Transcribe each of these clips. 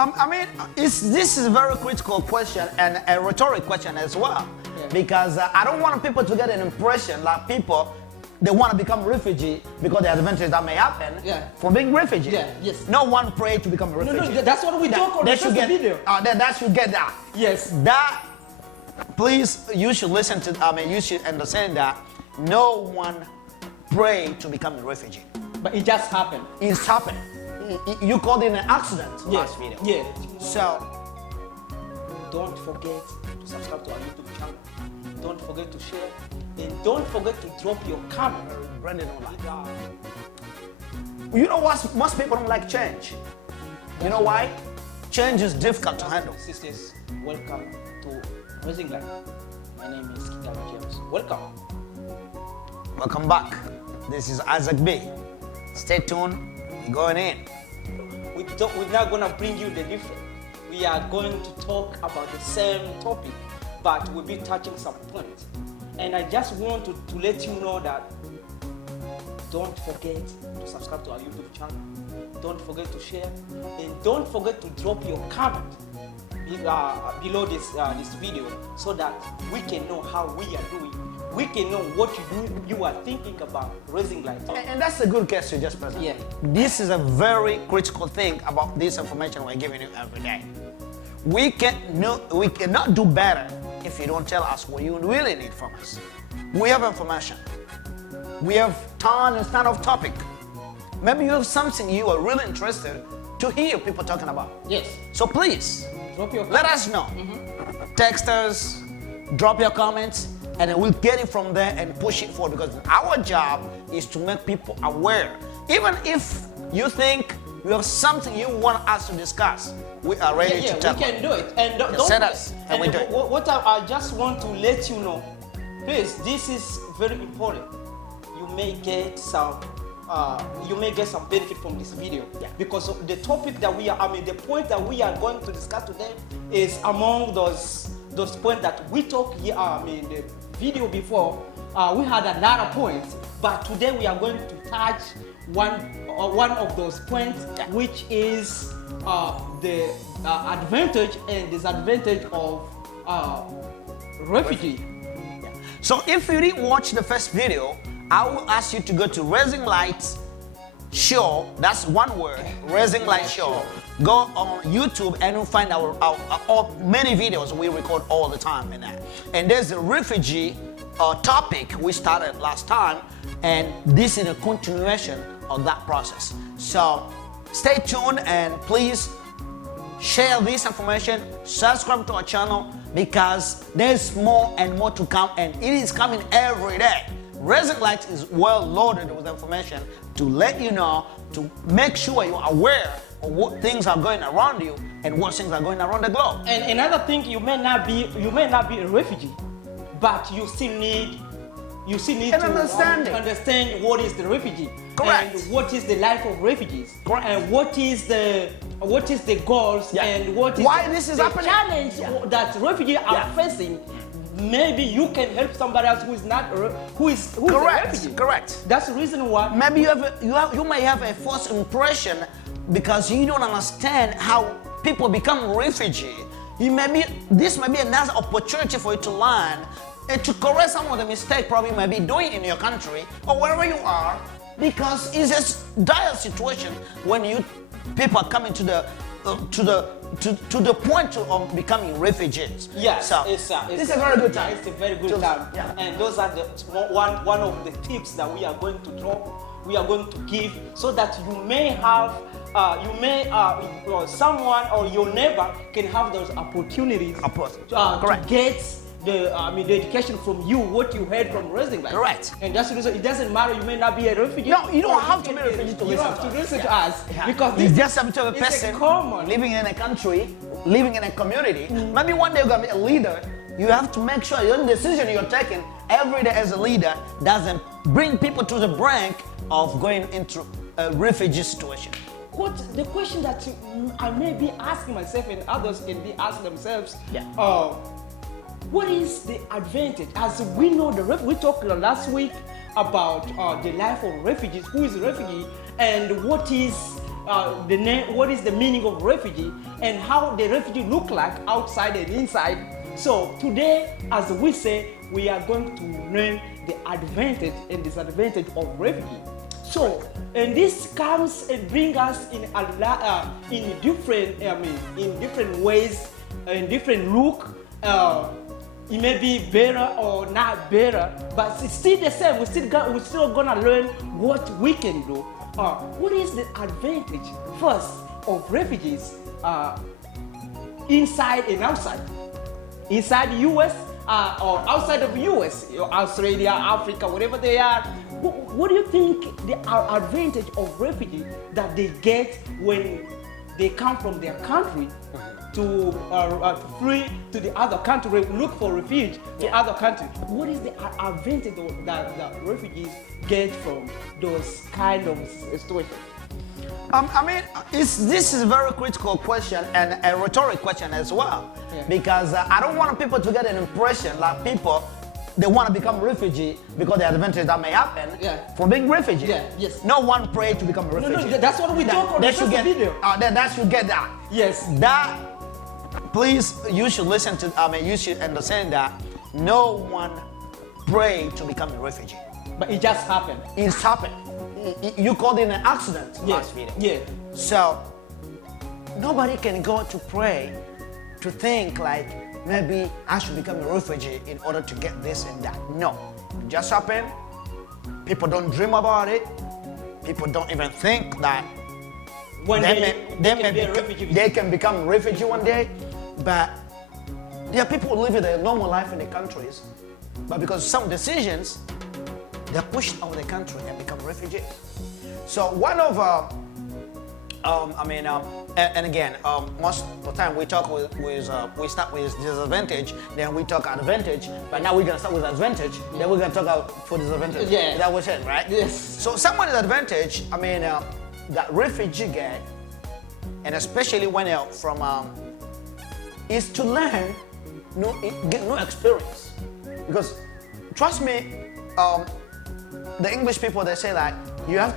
I mean, this is a very critical question and a rhetoric question as well. Yeah. Because I don't want people to get an impression that people, they want to become refugee because the advantage that may happen from being refugee. Yeah, yes. No one pray to become a refugee. No, that's what we talk on the first video. That should get that. Yes. That, please, you should listen to, you should understand that no one pray to become a refugee. But it just happened. It's happened. You called it an accident last video. Yeah. So, don't forget to subscribe to our YouTube channel. Don't forget to share. And don't forget to drop your comment. Brandon don't like. You know what? Most people don't like change. You know why? Change is difficult to handle. Sisters, welcome to Raising Life. My name is Kitawa James. Welcome. Welcome back. This is Isaac B. Stay tuned. We're going in. We're not going to bring you the different. We are going to talk about the same topic, but we'll be touching some points. And I just want to let you know that don't forget to subscribe to our YouTube channel. Don't forget to share. And don't forget to drop your comment below this video so that we can know how we are doing. We can know what you are thinking about Raising Life. And that's a good case you just presented. Yeah. This is a very critical thing about this information we're giving you every day. We cannot do better if you don't tell us what you really need from us. We have information. We have ton and ton of topic. Maybe you have something you are really interested to hear people talking about. Yes. So please, drop your let us know. Text us, drop your comments, and we'll get it from there and push it forward, because our job is to make people aware. Even if you think you have something you want us to discuss, we are ready to tell you. We can do it. And don't send us, and we do it. What I just want to let you know, please, this is very important. You may get some benefit from this video, because of the topic that the point that we are going to discuss today is among those points that we talked here. The video before, we had another point, but today we are going to touch one of those points, which is the advantage and disadvantage of refugee. So if you didn't watch the first video, I will ask you to go to Raising Light Show. That's one word, Raising Light Show. Go on YouTube and you'll find our many videos we record all the time in that. And there's a refugee topic we started last time, and this is a continuation of that process. So stay tuned and please share this information, subscribe to our channel, because there's more and more to come, and it is coming every day. Raising Light is well loaded with information to let you know, to make sure you're aware of what things are going around you and what things are going around the globe. And another thing, you may not be a refugee, but you still need to understand what is the refugee. Correct. And what is the life of refugees. Correct. And what is the goals and what is why this is the happening. challenge that refugees are facing. Maybe you can help somebody else who is Correct. a refugee. Correct. That's the reason why. Maybe you may have a false impression because you don't understand how people become refugee. This may be another opportunity for you to learn and to correct some of the mistakes probably you may be doing in your country or wherever you are, because it's a dire situation when people are coming to the point of becoming refugees. Yes, so it's a very good time. It's a very good time. Yeah. And those are one of the tips that we are going to drop. We are going to give so that you may have, someone or your neighbor can have those opportunities to get the education from you, what you heard from Raising Life. Correct. And that's the reason it doesn't matter. You may not be a refugee. No, you don't have to be a refugee to listen. You don't have to listen to us because you just have to be a person common. living in a country, living in a community. Maybe one day you're gonna be a leader. You have to make sure your decision you're taking every day as a leader doesn't bring people to the brink of going into a refugee situation. The question that I may be asking myself and others can be asking themselves, what is the advantage? As we know, we talked last week about the life of refugees, who is a refugee, and what is the name, what is the meaning of refugee, and how the refugee look like outside and inside. So today, as we say, we are going to learn the advantage and disadvantage of refugee. So, and this comes and brings us in different, in different ways, in different look. It may be better or not better, but it's still the same. We're still gonna learn what we can do. What is the advantage first of refugees inside and outside? Inside the U.S. Or outside of the U.S., Australia, Africa, wherever they are. What do you think the advantage of refugees that they get when they come from their country to flee to the other country, look for refuge to other countries? What is the advantage that refugees get from those kind of situations? I mean, this is a very critical question and a rhetoric question as well, because I don't want people to get an impression like people, they want to become refugee because the advantage that may happen from being refugee. Yes. No one pray to become a refugee. No, that's what we talk on the first video. That should get that. Yes. That, please, you should listen to, you should understand that no one pray to become a refugee. But it just happened. It's happened. You called it an accident last video. Yeah. So nobody can go to pray to think like maybe I should become a refugee in order to get this and that. No, it just happened. People don't dream about it. People don't even think that they can become refugee one day. But there are people who live their normal life in the countries, but because of some decisions, they're pushed out of the country and become refugees. So one of, and again, most of the time we talk we start with disadvantage, then we talk advantage, but now we're gonna start with advantage, then we're gonna talk for disadvantage. Yeah. That was it, right? Yes. So some of the advantage, that refugee get, and especially when they're from, is to learn, get new experience. Because trust me, the English people, they say that you're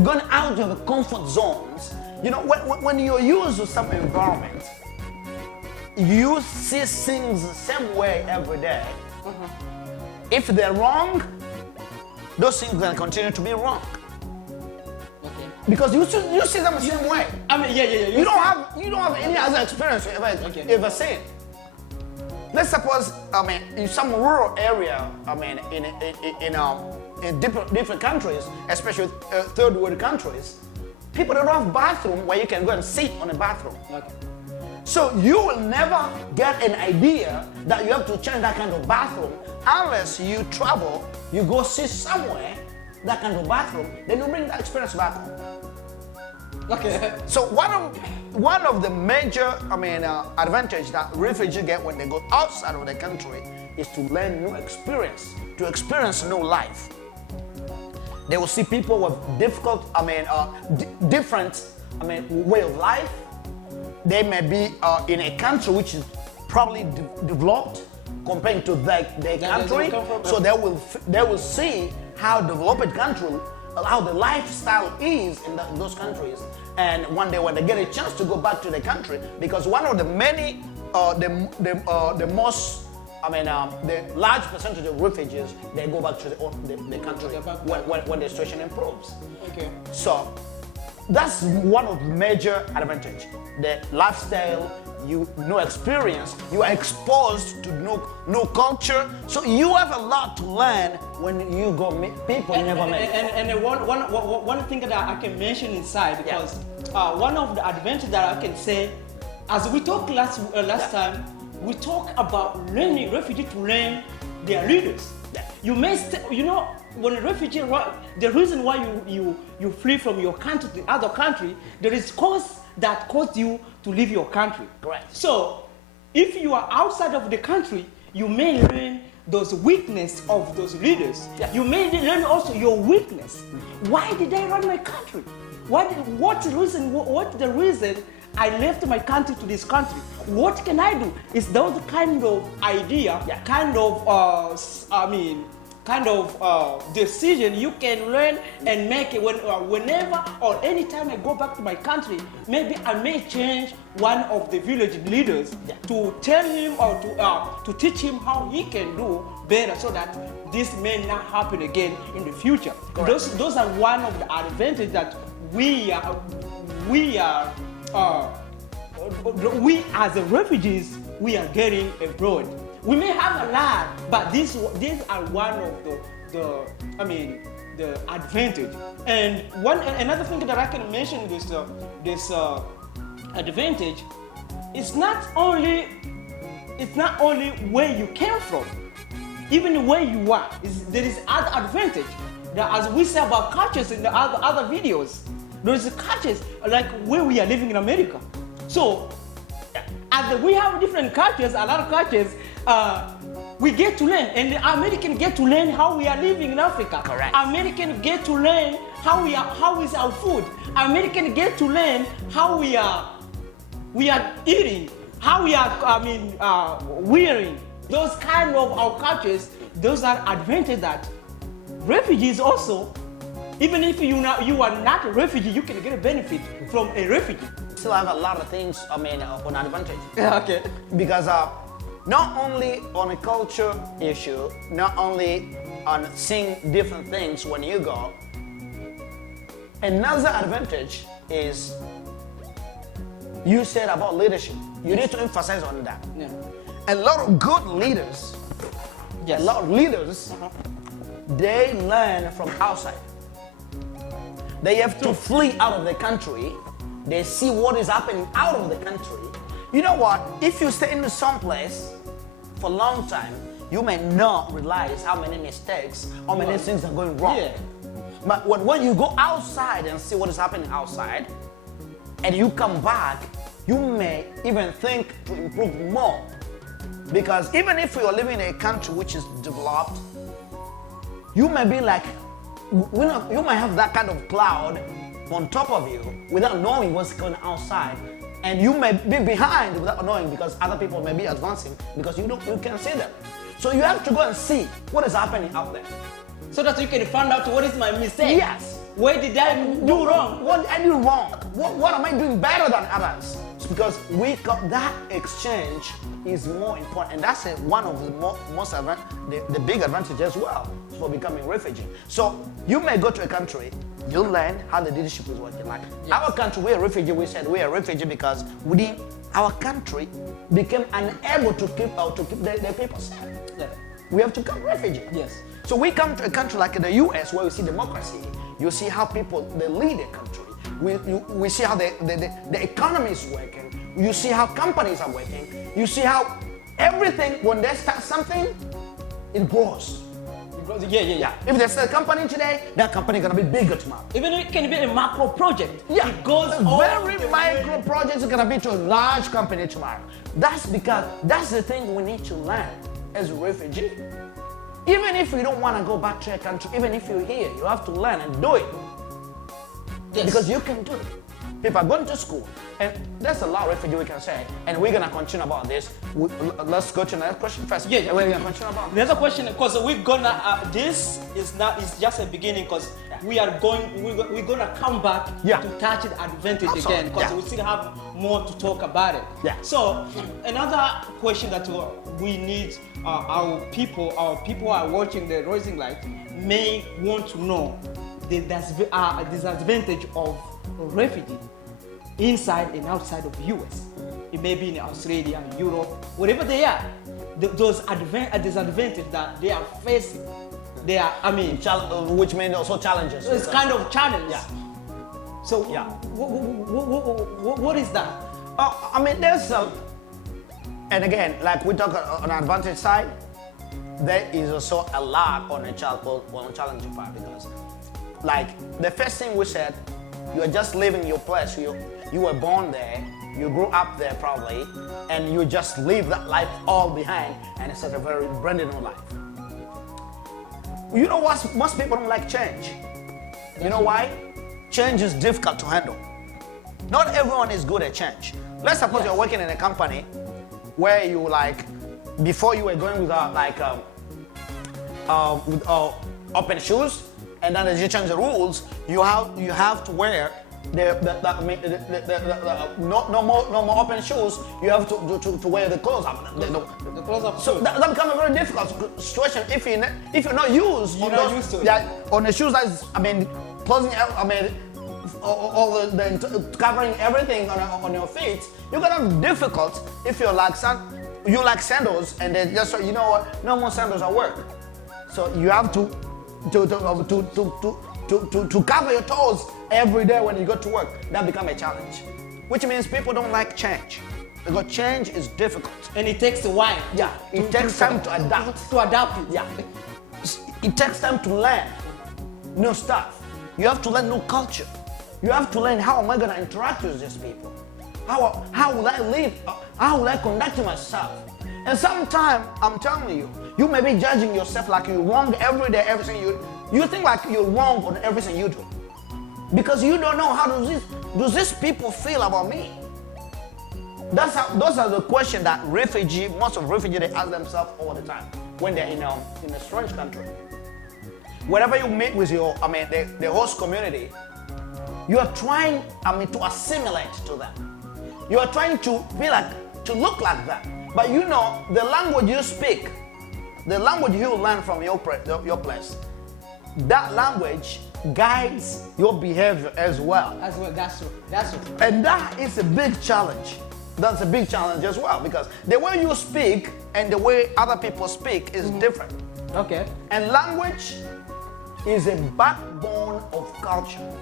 going out of the comfort zones. You know, when you're used to some environment, you see things the same way every day. If they're wrong, those things can continue to be wrong. Okay. Because you see them the same way. You don't have any other experience you ever seen. Let's suppose, in some rural area, in different countries, especially third world countries, people don't have bathroom where you can go and sit on a bathroom. Okay. So you will never get an idea that you have to change that kind of bathroom unless you travel, you go see somewhere that kind of bathroom, then you bring that experience back home. Okay. So one of the major, advantage that refugees get when they go outside of the country is to learn new experience, to experience new life. They will see people with different, way of life. They may be in a country which is probably developed compared to their country. So they will see how developed country, how the lifestyle is in those countries. And one day when they get a chance to go back to the country, because one of the many, the large percentage of refugees, they go back to the country when the situation improves. Okay. So that's one of the major advantage. The lifestyle, new experience, you are exposed to new culture, so you have a lot to learn when you go meet people you never met. And one thing that I can mention inside, because one of the advantages that I can say, as we talked last time, we talk about learning refugees to learn their leaders. You may, when a refugee, the reason why you flee from your country to the other country, there is cause that caused you to leave your country. Correct. So, if you are outside of the country, you may learn those weakness of those leaders. Yeah. You may learn also your weakness. Why did I run my country? What the reason I left my country to this country? What can I do? It's those kind of idea, kind of kind of decision you can learn and make it whenever or anytime I go back to my country. Maybe I may change one of the village leaders to tell him or to teach him how he can do better so that this may not happen again in the future. Those are one of the advantages that we as refugees we are getting abroad. We may have a lot, but these are one of the advantage. And another thing that I can mention this advantage is not only where you came from, even where you are. There is other advantage. That as we say about cultures in the other videos, there is cultures like where we are living in America. So as we have different cultures, a lot of cultures, we get to learn, and the American get to learn how we are living in Africa. Correct. American get to learn how is our food. American get to learn how we are eating, how we are wearing. Those kind of our cultures, those are advantages that refugees also, even if you are not a refugee, you can get a benefit from a refugee. Still have a lot of things, on advantage. Okay. Because not only on a culture issue, not only on seeing different things when you go, another advantage is you said about leadership. You need to emphasize on that. Yeah. A lot of good leaders, Yes. a lot of leaders, they learn from outside. They have to flee out of the country. They see what is happening out of the country. You know what? If you stay in some place for a long time, you may not realize how many mistakes, how many things are going wrong. Yeah. But when you go outside and see what is happening outside, and you come back, you may even think to improve more. Because even if you are living in a country which is developed, you may be like, you might have that kind of cloud on top of you without knowing what's going on outside. And you may be behind without knowing because other people may be advancing because you can't see them. So you have to go and see what is happening out there. So that you can find out what is my mistake. Yes. Where did I do wrong? What did I do wrong? What am I doing better than others? It's because that exchange is more important, and that's one of the big advantages as well for becoming a refugee. So you may go to a country, you learn how the leadership is working. Like our country, we're a refugee. We said we're a refugee because our country became unable to keep their people safe. Yeah. We have to become refugee. Yes. So we come to a country like the US where we see democracy. You see how people, they lead a country. We see how the economy is working. You see how companies are working. You see how everything, when they start something, it grows. Yeah. If they start a company today, that company is going to be bigger tomorrow. Even it can be a macro project. Yeah, it goes very micro projects are going to be to a large company tomorrow. That's because that's the thing we need to learn as a refugee. Even if you don't want to go back to your country, even if you're here, you have to learn and do it. Yes. Because you can do it. People are going to school, and there's a lot of refugee we can say, and we're going to continue about this. Let's go to the next question first. Yeah. We're going to continue about the other question, because we're gonna this is just a beginning, because we're gonna come back to touch the advantage again, because we still have more to talk about it. Yeah. So another question that we need, our people who are watching the Rising Light may want to know the disadvantage of refugee inside and outside of the US. It may be in Australia, Europe, wherever they are. Those disadvantages that they are facing. They are, which means also challenges. It's kind of challenge. Yeah. So what is that? There's and again, like we talk on the advantage side, there is also a lot on the challenging part, because like the first thing we said, you are just leaving your place. You were born there, you grew up there probably, and you just leave that life all behind and it's a very brand new life. You know what? Most people don't like change. You know why? Change is difficult to handle. Not everyone is good at change. Let's suppose you're working in a company where you before you were going with with open shoes, and then as you change the rules, you have to wear no more open shoes. You have to wear the clothes up. The close up. So that becomes a very difficult situation if you're not used You're on not those, used to it. yeah, on the shoes that's closing all the covering everything on your feet. You're gonna have difficult if you're like you like sandals and then just you know what, no more sandals at work. So you have to cover your toes every day when you go to work. That becomes a challenge, which means people don't like change because change is difficult. And it takes a while. Yeah, it takes time to adapt. To adapt it. Yeah, it takes time to learn new stuff. You have to learn new culture. You have to learn how am I going to interact with these people? How will I live? How will I conduct myself? And sometimes, I'm telling you, you may be judging yourself like you're wrong every day, everything you think like you're wrong on everything you do. Because you don't know how do these people feel about me? Those are the questions that most of refugees, they ask themselves all the time when they're in a strange country. Whenever you meet with the host community, you are trying, to assimilate to them. You are trying to look like them. But you know, the language you speak, the language you learn from your place, that language guides your behavior as well. That's true. And that is a big challenge. That's a big challenge as well because the way you speak and the way other people speak is different. Okay. And language is a backbone of culture.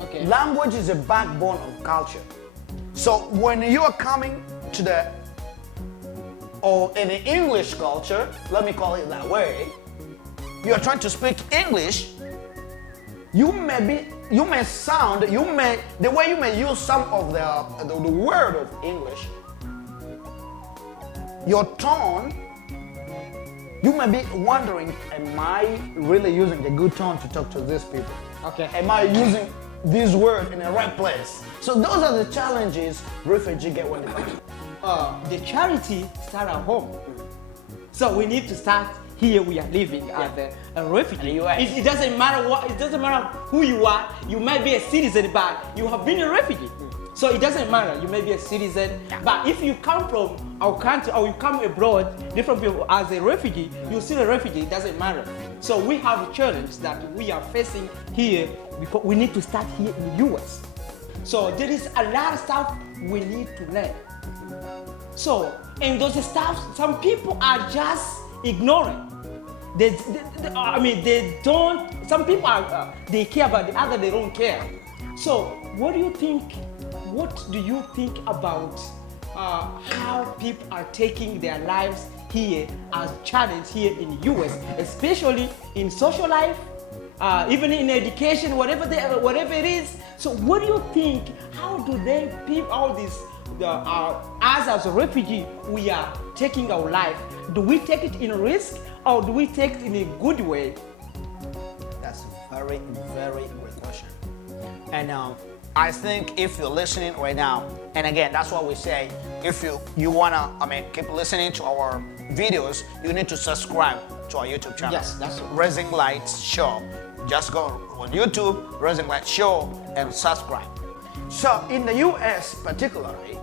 Okay. Language is a backbone of culture. So when you are coming to in the English culture, let me call it that way, you are trying to speak English, the way you may use some of the word of English, your tone, you may be wondering, am I really using the good tone to talk to these people? Okay. Am I using this word in the right place? So those are the challenges refugees get when they come. The charity start at home. So we need to start here. We are living as a refugee. It doesn't matter who you are. You might be a citizen, but you have been a refugee. So it doesn't matter. You may be a citizen, but if you come from our country or you come abroad, different people as a refugee, you're still a refugee. It doesn't matter. So we have a challenge that we are facing here because we need to start here in the US. So there is a lot of stuff we need to learn. So, and those stuff, some people are just ignorant. They don't, some people are, they care about the other, they don't care. So, what do you think about how people are taking their lives here as challenge here in the US, especially in social life, even in education, whatever it is. So what do you think, how do they people all this, us as a refugee, we are taking our life? Do we take it in a risk or do we take it in a good way? That's a very, very great question. And I think if you're listening right now, and again, that's what we say, if you wanna, keep listening to our videos, you need to subscribe to our YouTube channel. Yes, that's it. Raising Lights Show. Just go on YouTube, Raising Lights Show, and subscribe. So in the US particularly,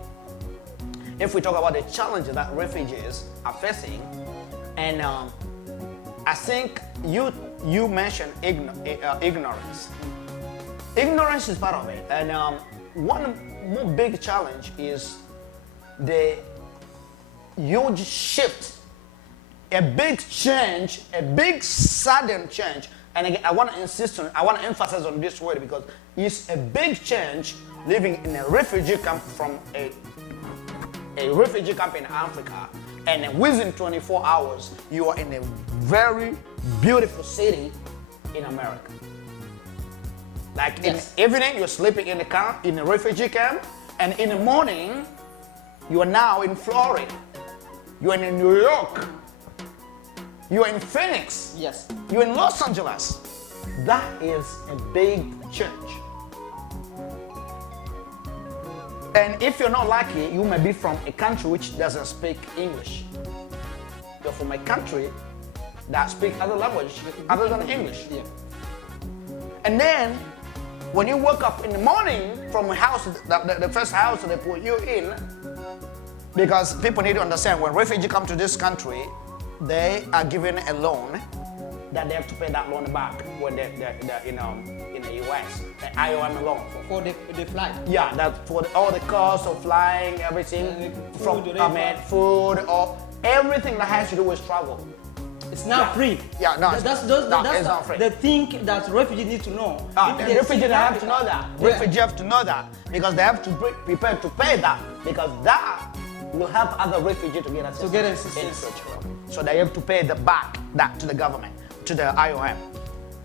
if we talk about the challenges that refugees are facing, and I think you mentioned ignorance. Ignorance is part of it, and one more big challenge is the huge shift, a big change, a big sudden change. And again, I want to emphasize on this word because it's a big change living in a refugee camp from a refugee camp in Africa, and within 24 hours, you are in a very beautiful city in America. Like in the evening, you're sleeping in a refugee camp, and in the morning, you are now in Florida. You are in New York. You are in Phoenix. Yes. You're in Los Angeles. That is a big change. And if you're not lucky, you may be from a country which doesn't speak English. go from a country that speak other language other than English. Yeah. And then when you wake up in the morning from a house, the first house they put you in, because people need to understand when refugees come to this country, they are given a loan that they have to pay that loan back when they're in the US, the IOM loan. For the flight. Yeah, that's for all the cost of flying, everything, from food or everything that has to do with travel. It's not free. Yeah, no, that's it's not free. the thing that refugees need to know. The refugees have to know that. Yeah. Refugees have to know that because they have to be prepared to pay that, because that will help other refugees to get assistance. So they have to pay back that to the government, to the IOM.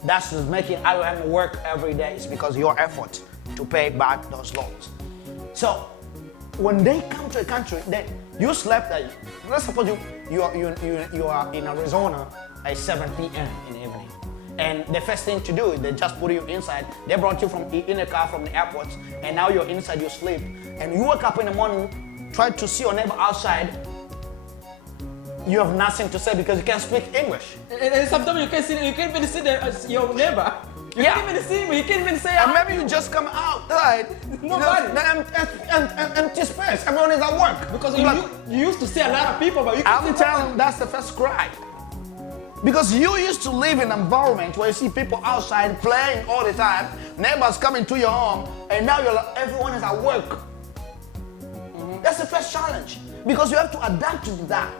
That's what's making IOM work every day, is because of your effort to pay back those loans. So when they come to a country, then you slept there. Let's suppose you are in Arizona at 7 p.m. in the evening. And the first thing to do is they just put you inside. They brought you in a car from the airport, and now you're inside, you sleep. And you wake up in the morning, try to see your neighbor outside. You have nothing to say because you can't speak English. And sometimes you can't even see your neighbor. You can't even see him, you can't even say And maybe you just come outside. Nobody. Empty space. Everyone is at work. Because you used to see a lot of people, but you can't. I'm telling you, that's the first cry. Because you used to live in an environment where you see people outside playing all the time, neighbors coming to your home, and now everyone is at work. That's the first challenge. Because you have to adapt to that.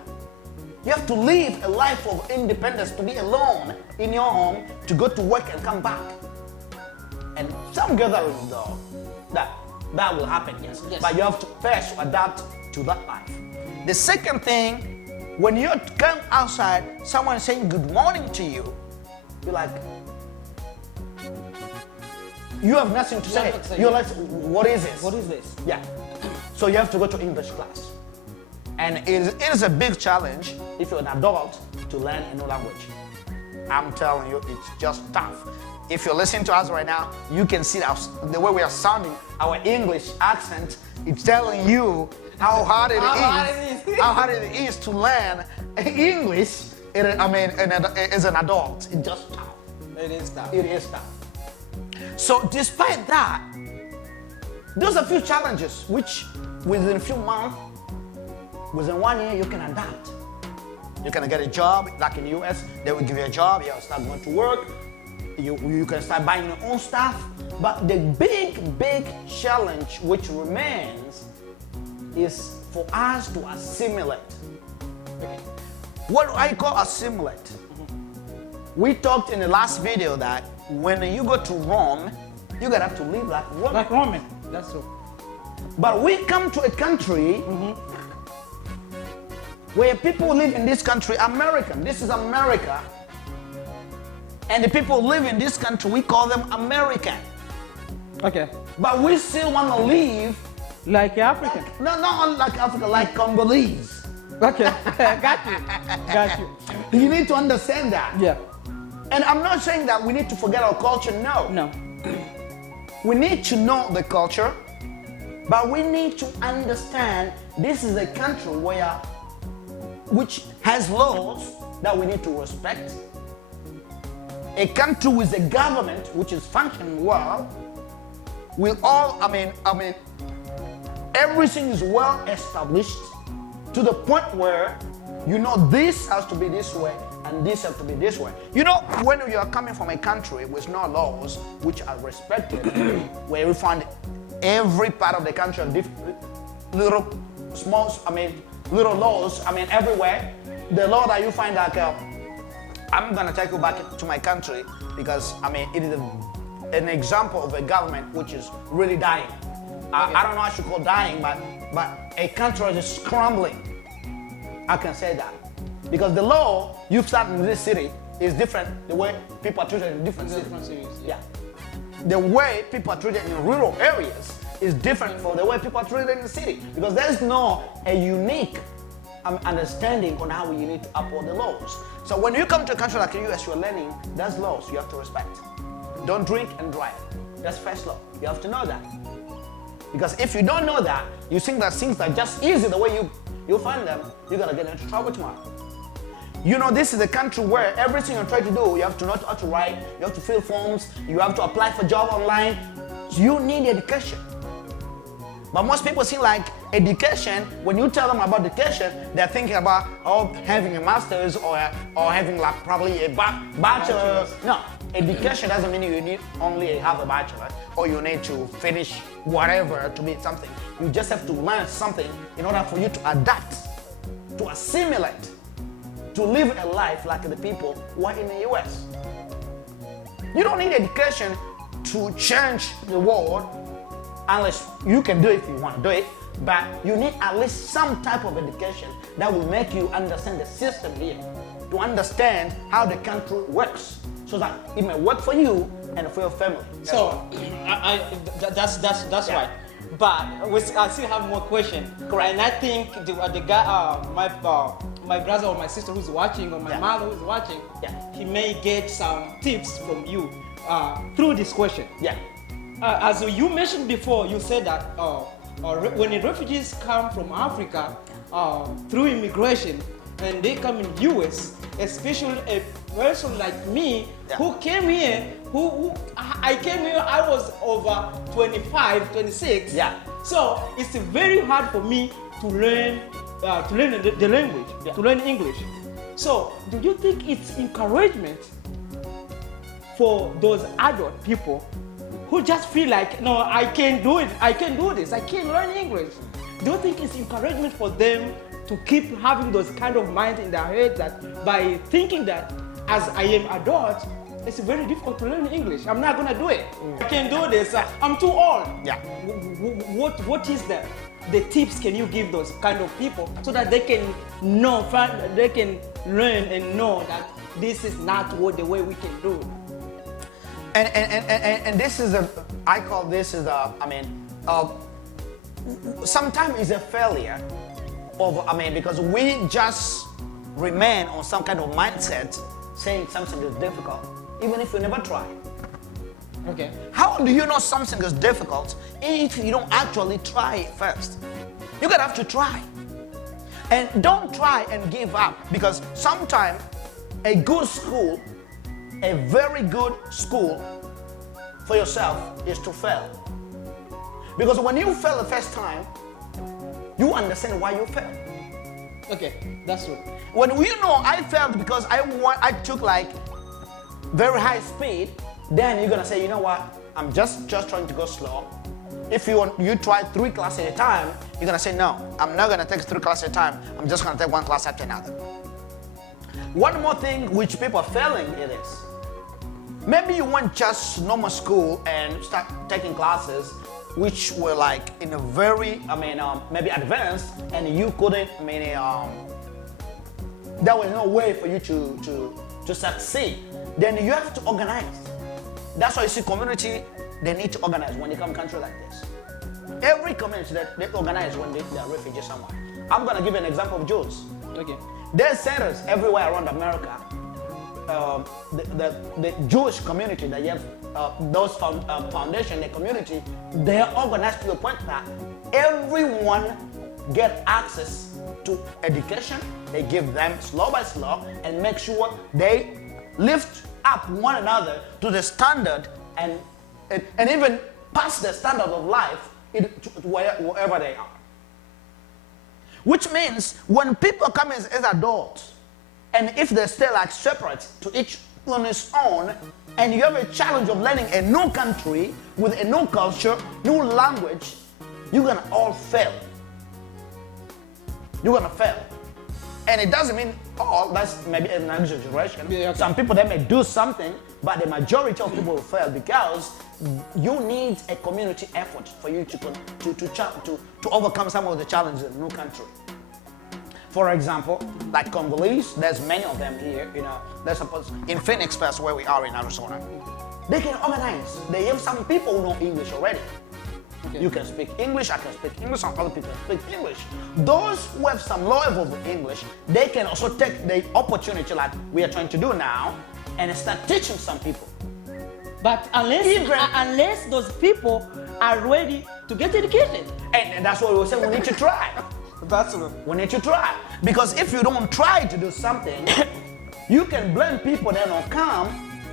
You have to live a life of independence, to be alone in your home, to go to work and come back. And some gatherings though, that will happen, yes. But you have to first adapt to that life. The second thing, when you come outside, someone saying good morning to you, you're like, you have nothing to say. You're like, what is this? What is this? Yeah. So you have to go to English class. And it is a big challenge if you're an adult to learn a new language. I'm telling you, it's just tough. If you're listening to us right now, you can see the way we are sounding, our English accent. It's telling you how hard it is to learn English. As an adult, it's just tough. It is tough. It is tough. So despite that, there's a few challenges which within a few months, within 1 year, you can adapt. You can get a job, like in the US, they will give you a job, you'll start going to work, you can start buying your own stuff. But the big challenge which remains is for us to assimilate. What do I call assimilate? We talked in the last video that when you go to Rome, you're gonna have to live like Roman. Like Roman, that's true. But we come to a country where people live in this country, American. This is America. And the people live in this country, we call them American. Okay. But we still want to live like African. No, not like Africa, like Congolese. Okay, got you. You need to understand that. Yeah. And I'm not saying that we need to forget our culture, no. No. We need to know the culture, but we need to understand this is a country which has laws that we need to respect. A country with a government which is functioning well, everything is well established to the point where you know this has to be this way and this has to be this way. You know, when you are coming from a country with no laws which are respected, where we find every part of the country little laws, everywhere. The law that you find like, I'm gonna take you back to my country because it is an example of a government which is really dying. I don't know how to call dying, but a country is crumbling. I can say that. Because the law you start in this city is different the way people are treated in different cities. Yeah. The way people are treated in rural areas is different from the way people are treated in the city. Because there is a unique understanding on how you need to uphold the laws. So when you come to a country like the US, you're learning there's laws you have to respect. Don't drink and drive. That's first law. You have to know that. Because if you don't know that, you think that things are just easy the way you find them, you're gonna get into trouble tomorrow. You know, this is a country where everything you try to do, you have to know how to write, you have to fill forms, you have to apply for job online. You need education. But most people think like education, when you tell them about education, they're thinking about having a master's or having like probably a bachelor. No, education doesn't mean you need only have a bachelor or you need to finish whatever to be something. You just have to learn something in order for you to adapt, to assimilate, to live a life like the people who are in the US. You don't need education to change the world, unless you can do it if you want to do it, but you need at least some type of education that will make you understand the system here, to understand how the country works, so that it may work for you and for your family. So, that's right. But I still have more questions. And I think the guy, my brother or my sister who's watching, or my mother who's watching, he may get some tips from you through this question. Yeah. As you mentioned before, you said that when the refugees come from Africa through immigration and they come in US, especially a person like me who came here, I came here, I was over 25, 26. Yeah. So it's very hard for me to learn the language, to learn English. So do you think it's encouragement for those adult people who just feel like, no, I can't do it, I can't do this, I can't learn English? Do you think it's encouragement for them to keep having those kind of minds in their head, that by thinking that as I am adult, it's very difficult to learn English, I'm not gonna do it, I can't do this, I'm too old? Yeah. What is the tips can you give those kind of people so that they can know, they can learn and know that this is not the way we can do it? And this is I call this sometimes it's a failure because we just remain on some kind of mindset saying something is difficult, even if we never try. Okay. How do you know something is difficult if you don't actually try it first? You're gonna have to try. And don't try and give up, because sometimes a good school, a very good school for yourself is to fail. Because when you fail the first time, you understand why you failed. Okay, that's true. When you know I failed because I took like very high speed, then you're gonna say, you know what, I'm just trying to go slow. If you try 3 classes at a time, you're gonna say, no, I'm not gonna take 3 classes at a time, I'm just gonna take 1 class after another. One more thing which people are failing it is, maybe you went just normal school and start taking classes which were like in a very, maybe advanced, and you couldn't, there was no way for you to succeed. Then you have to organize. That's why you see community, they need to organize when they come to a country like this. Every community that they organize when they are refugees somewhere. I'm gonna give you an example of Jews. Okay. There's centers everywhere around America. The Jewish community that you have, those foundation, the community, they are organized to the point that everyone get access to education. They give them slow by slow and make sure they lift up one another to the standard and even past the standard of life wherever they are. Which means when people come as adults, and if they stay like separate to each on its own, and you have a challenge of learning a new country with a new culture, new language, you're gonna all fail. You're gonna fail. And it doesn't mean all, that's maybe an exaggeration. Yeah, okay. Some people, they may do something, but the majority of people will fail because you need a community effort for you to overcome some of the challenges in a new country. For example, like Congolese, there's many of them here, there's in Phoenix first, where we are in Arizona. They can organize. They have some people who know English already. Okay. You can speak English, I can speak English, some other people speak English. Those who have some low level of English, they can also take the opportunity like we are trying to do now and start teaching some people. But unless those people are ready to get education. And that's what we say, we need to try. That's true. We need to try. Because if you don't try to do something, you can blame people that don't come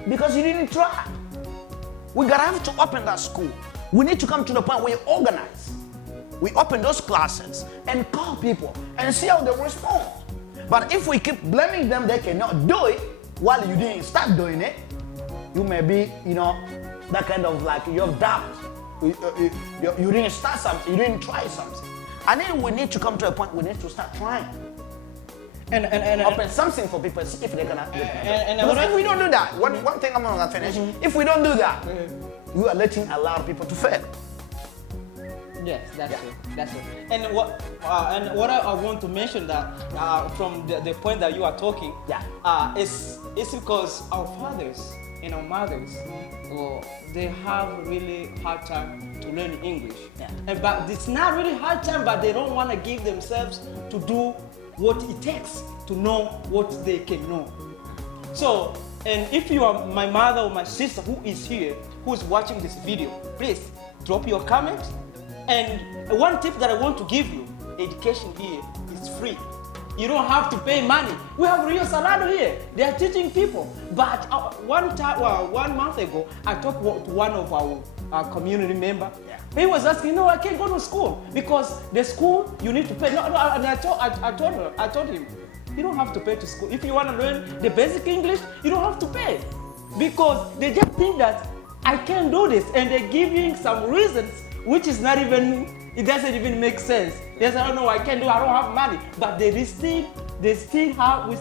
because you didn't try. We gotta have to open that school. We need to come to the point where we organize. We open those classes and call people and see how they respond. But if we keep blaming them, they cannot do it while you didn't start doing it. You may be, that kind of like you have doubt. You didn't start something, you didn't try something. And then we need to come to a point we need to start trying. And open something for people, see if they're gonna do it. Because if we don't do that, one thing I'm gonna finish, if we don't do that, we are letting a lot of people to fail. Yes, that's true. That's true. And what I want to mention that from the point that you are talking, is because our fathers and our mothers, they have really hard time to learn English. But it's not really hard time, but they don't want to give themselves to do what it takes to know what they can know. So, and if you are my mother or my sister who is here, who is watching this video, please drop your comment. And one tip that I want to give you, education here is free. You don't have to pay money. We have Rio Salado here. They are teaching people. But one month ago, I talked to one of our community members. He was asking, no, I can't go to school because the school, you need to pay. No, and I told him, you don't have to pay to school. If you want to learn the basic English, you don't have to pay. Because they just think that I can't do this. And they're giving some reasons which is not even, it doesn't even make sense. They say, oh no, I can't do, I don't have money. But we still have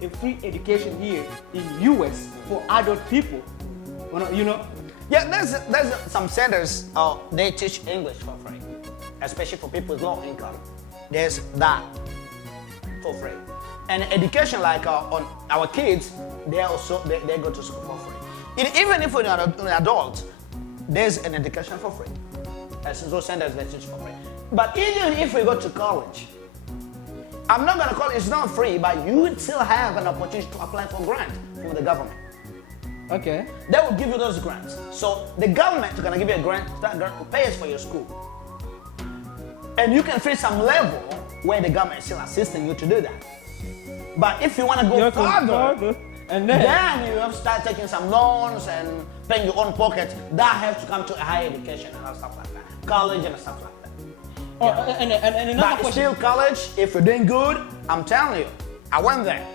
a free education here in US for adult people. Yeah, there's some centers, they teach English for free, especially for people with low income. There's that for free. And education, like on our kids, they go to school for free. Even if you're an adult, there's an education for free. As those centers they teach for free. But even if we go to college, I'm not gonna call it, it's not free, but you would still have an opportunity to apply for grant from the government. Okay. They will give you those grants. So the government is gonna give you a grant that pays for your school. And you can face some level where the government is still assisting you to do that. But if you wanna go further, and then you have to start taking some loans and paying your own pocket. That has to come to a higher education and stuff like that. College and stuff like that. And another but question. Still college, if you're doing good, I'm telling you, I went there.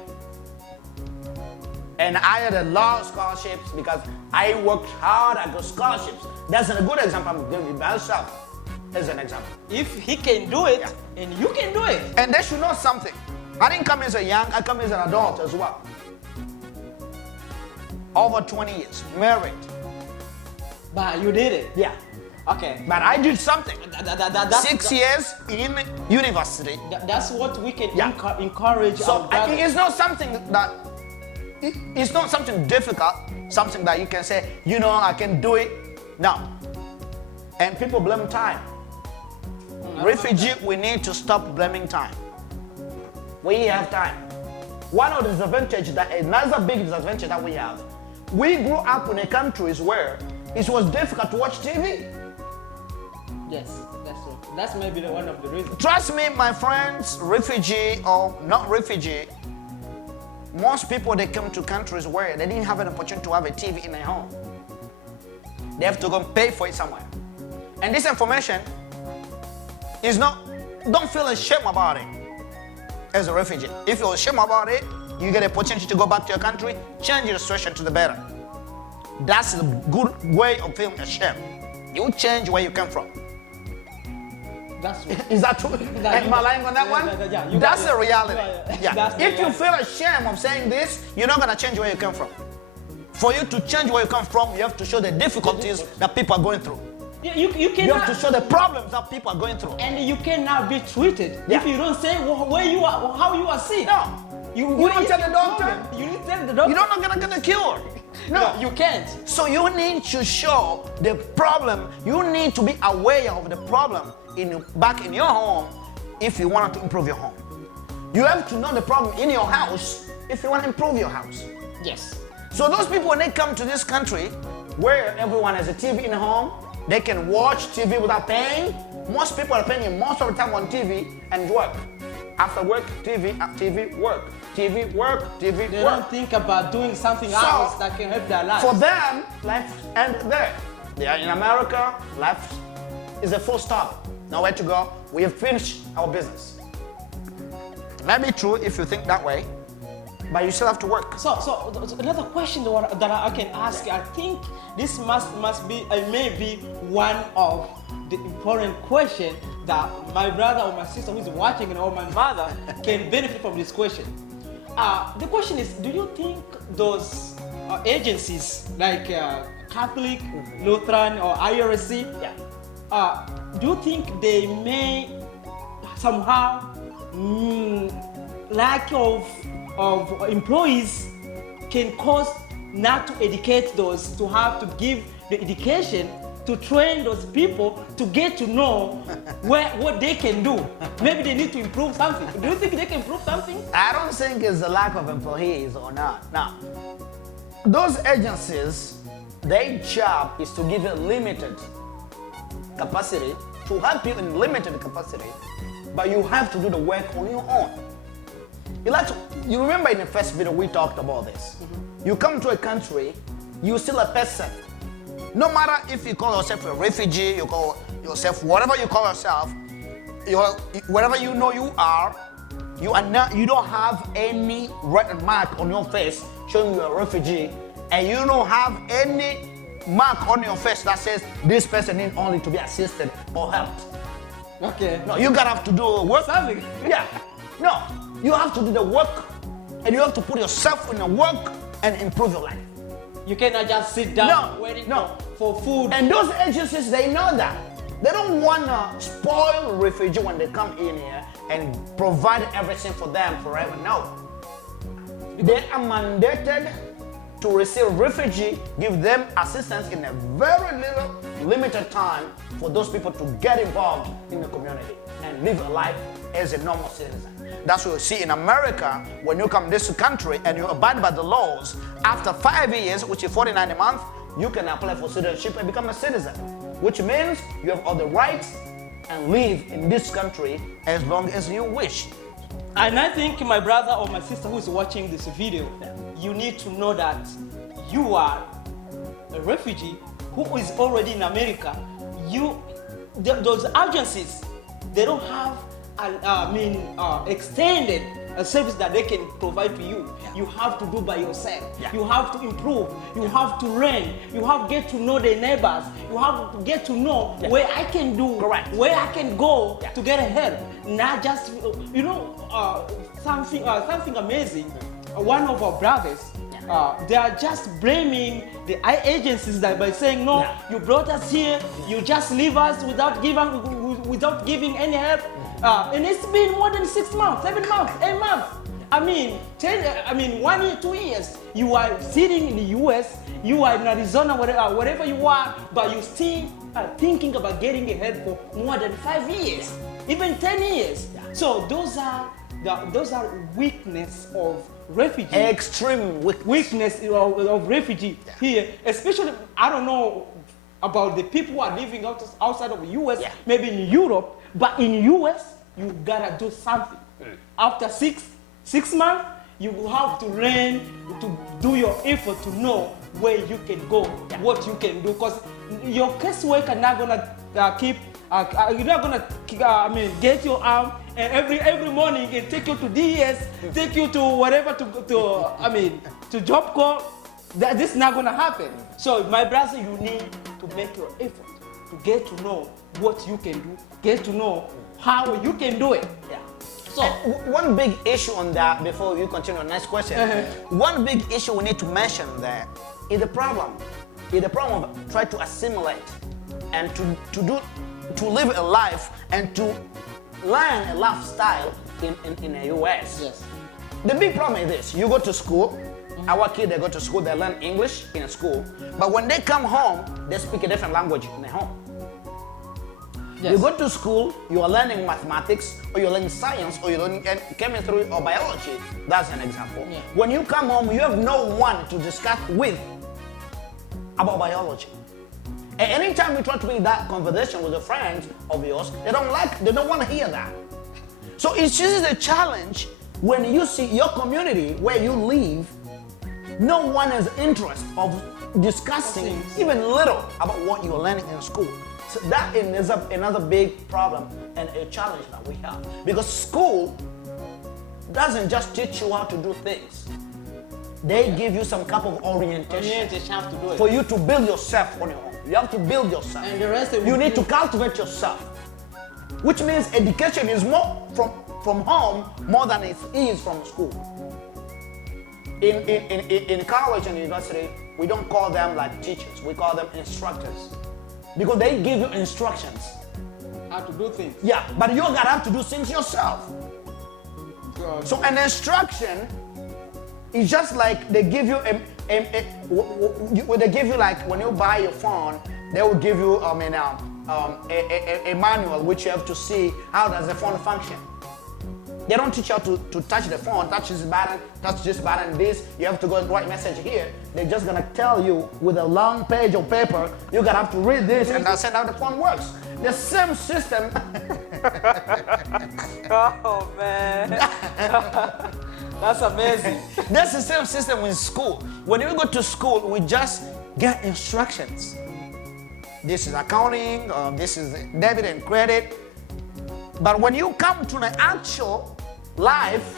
And I had a lot of scholarships because I worked hard, I got scholarships. That's a good example I'm giving you by myself. As an example. If he can do it, and you can do it. And they should know something. I didn't come as a young, I come as an adult as well. Over 20 years, married. But you did it? Yeah. Okay. But I did something. 6 years in university. That's what we can encourage. So it's not something that, it's not something difficult, something that you can say, I can do it. No. And people blame time. Refugee, we need to stop blaming time. We have time. One of the disadvantages, another big disadvantage that we have, we grew up in a countries where it was difficult to watch TV. Yes, that's true. That's maybe one of the reasons. Trust me, my friends, refugee or not refugee, most people, they come to countries where they didn't have an opportunity to have a TV in their home. They have to go and pay for it somewhere. And this information is not, don't feel ashamed about it as a refugee. If you're ashamed about it, you get an opportunity to go back to your country, change your situation to the better. That's a good way of feeling ashamed. You change where you come from. That's true. Is that true? Am I lying on that one? That's the reality. If you feel ashamed of saying this, you're not going to change where you come from. For you to change where you come from, you have to show the difficulties that people are going through. You have to show the problems that people are going through. And you cannot be treated if you don't say where you are, how you are sick. No. You don't tell the doctor. You need to tell the doctor. You're not going to get a cure. No, you can't. So you need to show the problem. You need to be aware of the problem back in your home if you want to improve your home. You have to know the problem in your house if you want to improve your house. Yes. So those people, when they come to this country where everyone has a TV in the home, They can watch TV without paying. Most people are spending most of the time on TV and work. After work, TV, TV, work. TV, work, TV, work. They don't think about doing something else that can help their life. For them, life ends there. They are in America, life is a full stop. Nowhere to go. We have finished our business. Maybe true if you think that way, but you still have to work. So another question that I can ask, I think this must be, maybe one of the important question that my brother or my sister who is watching or my mother can benefit from this question. The question is, do you think those agencies like Catholic, Lutheran, or IRC, do you think they may somehow lack of employees can cause not to educate those, to have to give the education to train those people to get to know what they can do? Maybe they need to improve something. Do you think they can improve something? I don't think it's a lack of employees or not. Now, those agencies, their job is to give you limited capacity, to help you in limited capacity, but you have to do the work on your own. You remember in the first video we talked about this. You come to a country, you're still a person. No matter if you call yourself a refugee, you call yourself whatever you call yourself, whatever you know you are you don't have any red mark on your face showing you're a refugee, and you don't have any mark on your face that says this person needs only to be assisted or helped. Okay. No, you gotta have to do work. Something. Yeah. No, you have to do the work, and you have to put yourself in the work and improve your life. You cannot just sit down waiting for food. And those agencies, they know that. They don't want to spoil refugee when they come in here and provide everything for them forever. No. They are mandated to receive refugee, give them assistance in a very limited time for those people to get involved in the community and live a life as a normal citizen. That's what you see in America. When you come to this country and you abide by the laws, after 5 years, which is 49 a month, you can apply for citizenship and become a citizen, which means you have all the rights and live in this country as long as you wish. And I think my brother or my sister who is watching this video, you need to know that you are a refugee who is already in America. Those agencies, they don't have extended a service that they can provide to you. You have to do by yourself. You have to improve. You have to learn. You have to get to know the neighbors. You have to get to know where I can do, where I can go to get help. Not just, something amazing. One of our brothers, they are just blaming the agencies by saying, no, you brought us here, you just leave us without giving any help. And it's been more than 6 months, 7 months, 8 months. 1 year, 2 years. You are sitting in the US, you are in Arizona, wherever you are, but you still are thinking about getting help for more than 5 years, even 10 years. So those are weakness of refugee. Extreme weakness of refugee here, especially, I don't know about the people who are living outside of the US, maybe in Europe, but in US, you gotta do something. After six months, you have to learn to do your effort to know where you can go, what you can do, because your caseworker not gonna you're not gonna get your arm and every morning and take you to DES, take you to whatever to job corps. This is not gonna happen. So my brother, you need to make your effort to get to know what you can do, get to know how you can do it. So one big issue on that, before you continue the next question, one big issue we need to mention there is the problem. Is the problem of trying to assimilate and to live a life and to learn a lifestyle in the US. Yes. The big problem is this: you go to school. Our kids, they go to school, they learn English in a school, but when they come home, they speak a different language in their home. Yes. You go to school, you are learning mathematics, or you're learning science, or you're learning chemistry or biology. That's an example. Yeah. When you come home, you have no one to discuss with about biology. And anytime you try to be that conversation with a friend of yours, they don't want to hear that. So it's just a challenge when you see your community where you live, no one has interest of discussing even little about what you're learning in school. So that is another big problem and a challenge that we have. Because school doesn't just teach you how to do things. They give you some kind of orientation have to do it. for you to build yourself on your own. You have to build yourself. And the rest you need to cultivate yourself. Which means education is more from home more than it is from school. In college and university, we don't call them like teachers, we call them instructors. Because they give you instructions. How to do things. Yeah, but you're gonna have to do things yourself. God. So an instruction is just like they give you they give you like when you buy your phone, they will give you a manual which you have to see how does the phone function. They don't teach you how to touch the phone, touch this button, this. You have to go and write message here. They're just gonna tell you with a long page of paper, you're gonna have to read this and that's how the phone works. The same system. Oh man. That's amazing. That's the same system in school. When we go to school, we just get instructions. This is accounting, this is debit and credit. But when you come to the actual life,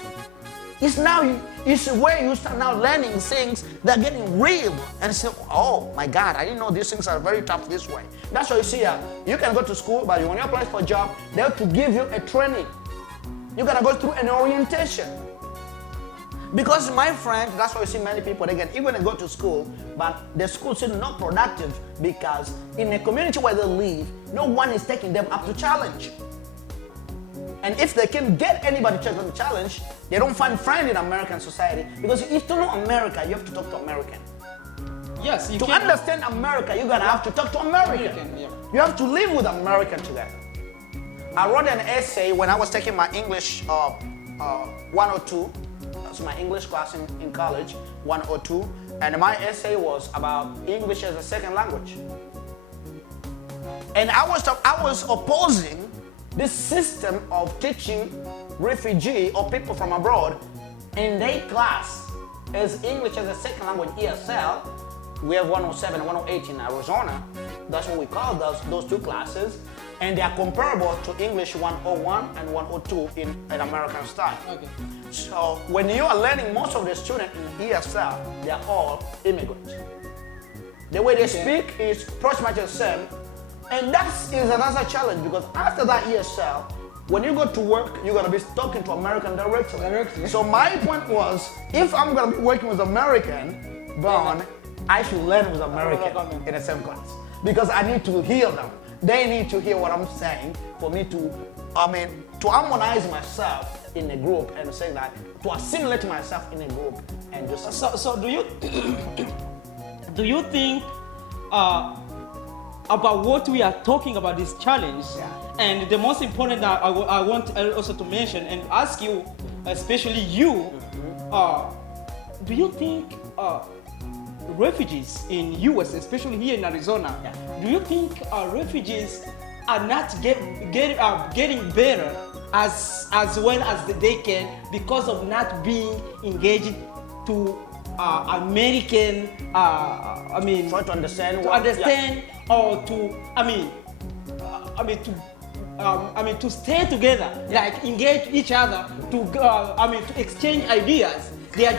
it's where you start now learning things that are getting real. And say, oh my God, I didn't know these things are very tough this way. That's why you see, you can go to school, but when you apply for a job, they have to give you a training. You gotta go through an orientation. Because my friend, that's why you see many people, they can even go to school, but the school is not productive because in a community where they live, no one is taking them up to challenge. And if they can get anybody to take them to challenge, they don't find friend in American society. Because if to know America, you have to talk to American. Yes, you to can. Understand America, you're gonna have to talk to American. Yeah. You have to live with American together. I wrote an essay when I was taking my English 102. That's my English class in college, 102. And my essay was about English as a second language. And I was opposing this system of teaching refugee or people from abroad in their class as English as a second language, ESL. We have 107 and 108 in Arizona. That's what we call those two classes. And they are comparable to English 101 and 102 in an American style. Okay. So when you are learning, most of the students in ESL, they are all immigrants. The way they speak is pretty much the same. And that is another challenge because after that ESL, when you go to work, you're going to be talking to American directly. So my point was, if I'm going to be working with American born, I should learn with American in the same class because I need to hear them. They need to hear what I'm saying for me to harmonize myself in a group and say that, to assimilate myself in a group and just. So do you think about what we are talking about, this challenge? Yeah. And the most important that I want also to mention and ask you, especially you, do you think refugees in US, especially here in Arizona, do you think refugees are not getting better as well as they can because of not being engaged to American, try to understand or to stay together, like engage each other, to exchange ideas. They are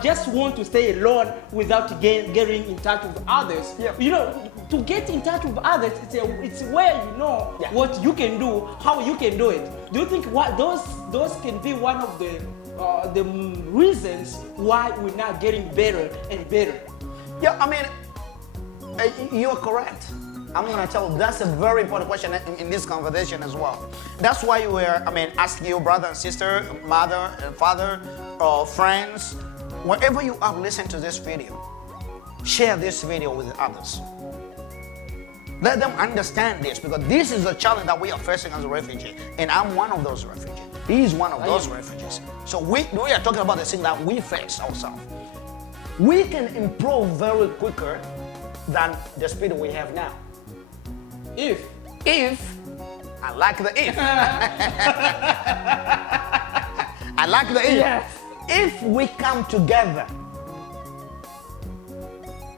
just want to stay alone without getting in touch with others. Yeah. You know, to get in touch with others, it's where you know what you can do, how you can do it. Do you think those can be one of the reasons why we're not getting better and better? Yeah, you're correct. I'm going to tell you, that's a very important question in this conversation as well. That's why we're, asking you, brother and sister, mother and father, friends, wherever you are listening to this video, share this video with others. Let them understand this because this is a challenge that we are facing as a refugee. And I'm one of those refugees. He's one of those refugees. So we are talking about the thing that we face ourselves. We can improve very quicker than the speed we have now. If I like the if. I like the if. Yes. If we come together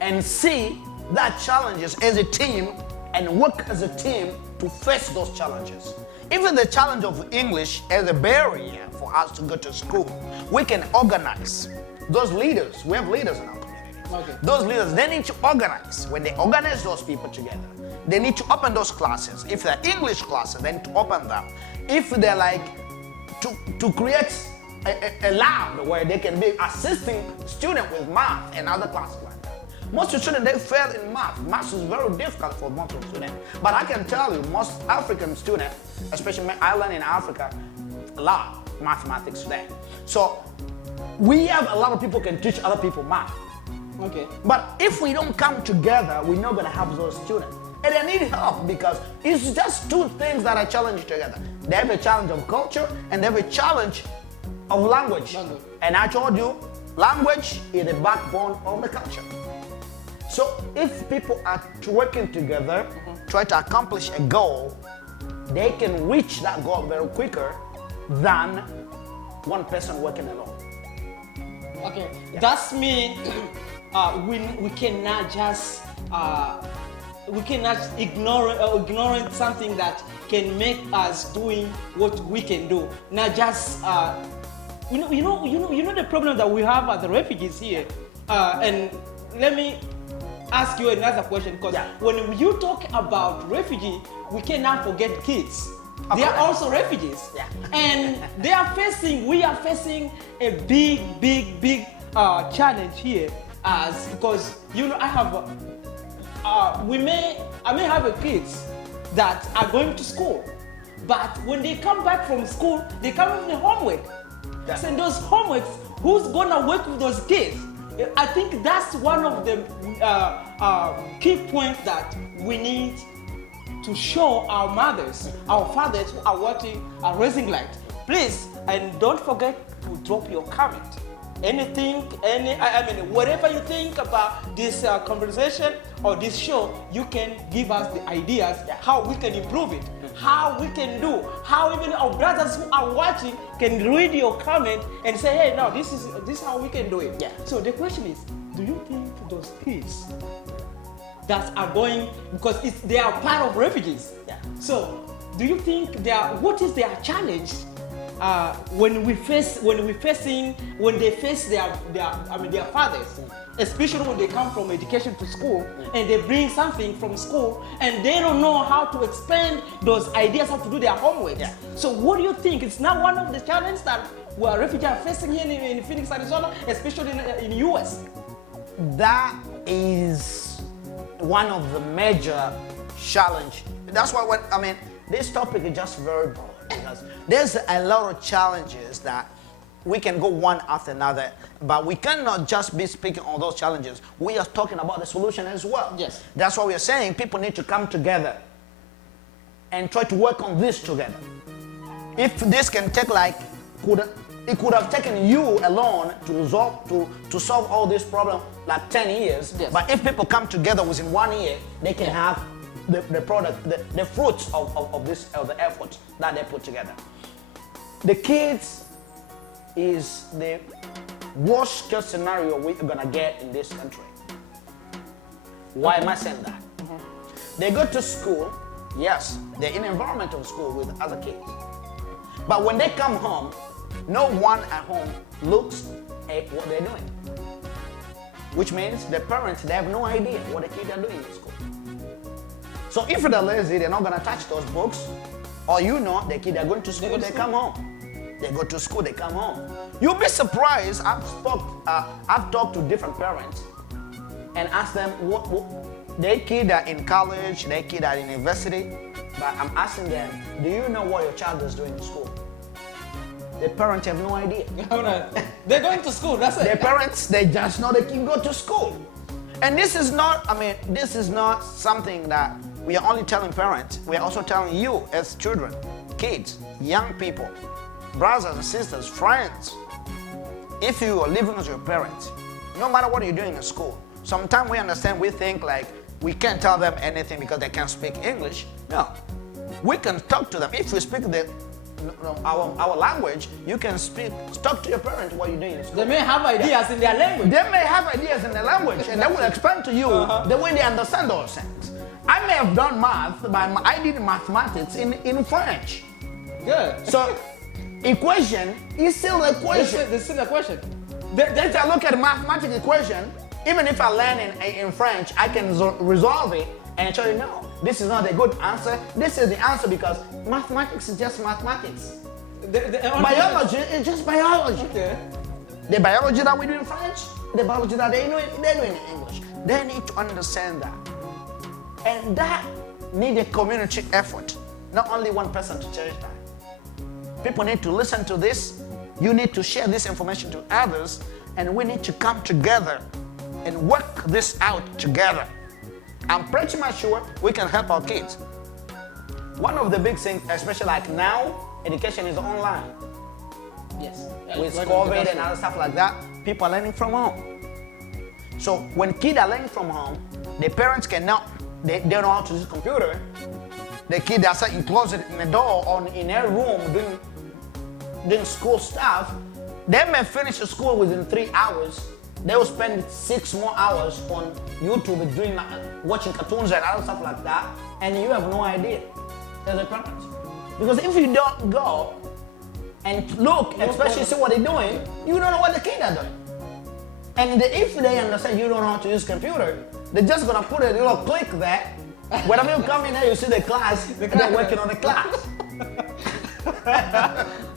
and see that challenges as a team and work as a team to face those challenges. Even the challenge of English as a barrier for us to go to school, we can organize. Those leaders, we have leaders in our community. Okay. Those leaders, they need to organize. When they organize those people together, they need to open those classes. If they're English classes, they need to open them. If they're like to create a lab where they can be assisting students with math and other classes like that. Most students, they fail in math. Math is very difficult for most students. But I can tell you, most African students, especially island in Africa, love mathematics today. So we have a lot of people can teach other people math. Okay. But if we don't come together, we're not gonna have those students. And they need help because it's just two things that are challenging together. They have a challenge of culture and they have a challenge of language. And I told you, language is the backbone of the culture. So if people are working together, try to accomplish a goal, they can reach that goal very quicker than one person working alone. Okay, that's mean we cannot just ignore something that can make us doing what we can do. Not just you know the problem that we have as the refugees here. And let me ask you another question, because when you talk about refugee, we cannot forget kids. They are also refugees, and we are facing a big challenge here, because I may have a kids that are going to school, but when they come back from school, they come with the homework. And those homeworks, who's gonna work with those kids? I think that's one of the key points that we need to show our mothers, our fathers who are watching our Raising Light. Please, and don't forget to drop your comment. Anything, whatever you think about this conversation or this show, you can give us the ideas how we can improve it, how we can do, how even our brothers who are watching can read your comment and say, hey, no, this is how we can do it. So the question is, do you think those kids that are going, because they are part of refugees, so do you think what is their challenge when they face their fathers, especially when they come from education to school and they bring something from school and they don't know how to expand those ideas, how to do their homework. So what do you think? It's not one of the challenges that refugees are facing here in Phoenix, Arizona, especially in the US? That is one of the major challenge. That's why this topic is just very broad, because there's a lot of challenges that we can go one after another, but we cannot just be speaking on those challenges. We are talking about the solution as well. Yes. That's why we are saying people need to come together and try to work on this together. If this can take it could have taken you alone to solve all this problem like 10 years. But if people come together within 1 year, they can have the product, the fruits of the effort that they put together. The kids is the worst case scenario we're gonna get in this country. Why am I saying that? They go to school, yes, they're in an environment of school with other kids. But when they come home, no one at home looks at what they're doing. Which means the parents, they have no idea what the kids are doing in school. So if they're lazy, they're not gonna touch those books. Or the kids are going to school, they come home. They go to school, they come home. You'll be surprised. I've talked to different parents and asked them what their kids are in college, their kids are in university, but I'm asking them, do you know what your child is doing in school? The parents have no idea. They're going to school, that's it. Their parents, they just know they can go to school. And this is not something that we are only telling parents. We are also telling you as children, kids, young people, brothers and sisters, friends. If you are living with your parents, no matter what you're doing in school, sometimes we think like we can't tell them anything because they can't speak English. No, we can talk to them. If we speak our language, you can talk to your parents what you're doing in school. They may have ideas in their language. They may have ideas in their language, and they will explain to you the way they understand those things. I may have done math, but I did mathematics in French. Good. So, equation is still an equation. This is still a question. If I look at a mathematical equation, even if I learn in French, I can resolve it and show you, no, this is not a good answer. This is the answer because mathematics is just mathematics. Biology is just biology. Okay. The biology that we do in French, the biology that they do in English. They need to understand that. And that needs a community effort, not only one person to change that. People need to listen to this. You need to share this information to others, and we need to come together and work this out together. I'm pretty much sure we can help our kids. One of the big things, especially like now, education is online. Yes. With COVID and other stuff like that, people are learning from home. So when kids are learning from home, the parents cannot, they don't know how to use a computer. The kids are sitting closed in the door or in a room doing school stuff. They may finish the school within 3 hours. They will spend 6 more hours on YouTube watching cartoons and other stuff like that, and you have no idea as a parent. Because if you don't go and look, especially see what they're doing, you don't know what the kids are doing. And if they understand you don't know how to use computer, they're just gonna put a little click there. Whenever you come in here, you see the class, they're working on the class.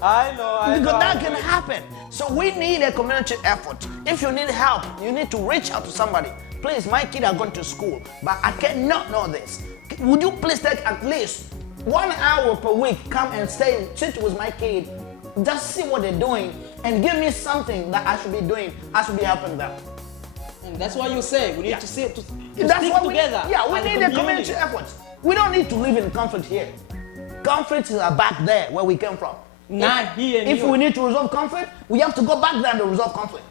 I know. Because that can happen. So we need a community effort. If you need help, you need to reach out to somebody. Please, my kids are going to school, but I cannot know this. Would you please take at least 1 hour per week, come and sit with my kid, just see what they're doing, and give me something that I should be doing. I should be helping them. And that's why you say we need to stick together. We need a community effort. We don't need to live in conflict here. Conflicts are back there where we came from. If we need to resolve conflict, we have to go back there to resolve conflict.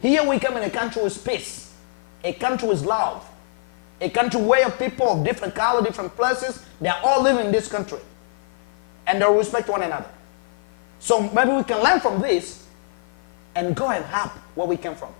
Here we come in a country with peace, a country with love, a country where people of different color, different places, they are all living in this country. And they respect one another. So maybe we can learn from this and go and help where we came from.